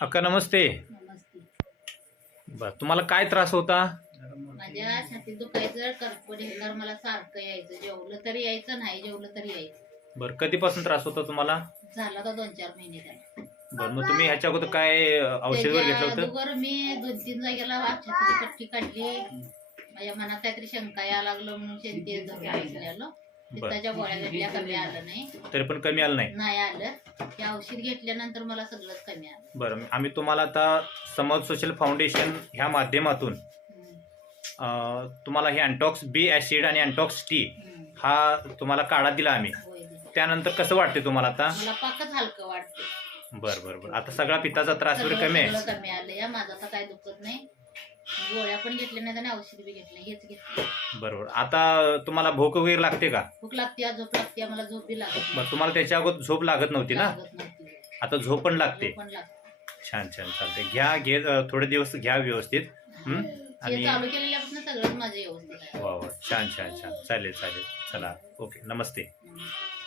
अक्का नमस्ते. नमस्ते. तुम्हाला काय त्रास होता? माझ्या छातीत दुखायचं, करपड हेकार मला सारखं यायचं. जेवलं तरी यायचं, नाही जेवलं तरी यायचं. बरं, कधीपासून त्रास होता तुम्हाला? झाला तर 2-4 महिने त्याला. बरं, मग तुम्ही ह्याच्या अगोदर काय औषध वगैरे घेतलं होतं? अगोदर मी 2-3 जागेला छातीची पट्टी काढली. माझ्या मनात काहीतरी शंका यायला लागलं म्हणून शेती घेतलेलं. पित्ताच्या गोळ्या घेतल्या, कमी आलं नाही. तरी पण कमी आलं नाही? नाही आलं. ते औषध घेतल्यानंतर मला सगळंच कमी आलं. बरं, आम्ही तुम्हाला आता समज सोशल फाउंडेशन ह्या माध्यमातून तुम्हाला हे अँटॉक्स बी ऍसिड आणि अँटॉक्स टी हा तुम्हाला काढा दिला आम्ही. त्यानंतर कसं वाटते तुम्हाला आता? मला पाकच हलकं वाटतं. बरं बरं बरं. आता सगळा पित्ताचा त्रास वगैरे कमी आहे? सगळं कमी आलं या. माझं आता काय दुखत नाही. गोळ्या पण घेतल्या नाही आणि औषध बी घेतलं, हेच घेतलं. बरोबर. आता तुम्हाला भूक वगैरे लागते का? भूक लागते, झोप लागते, मला झोप बी लागत बरं, तुम्हाला त्याच्या अगोदर झोप लागत नव्हती ना? नव्हती. आता झोप पण लागते? झोप पण लागते. छान छान, चालते. घे थोडे दिवस घ्या व्यवस्थित. हे चालू केलेल्यापासून सगळंच माझं व्यवस्थित आहे. वा वा, छान छान छान. चालेल चालेल. चला, ओके. नमस्ते. नमस्ते.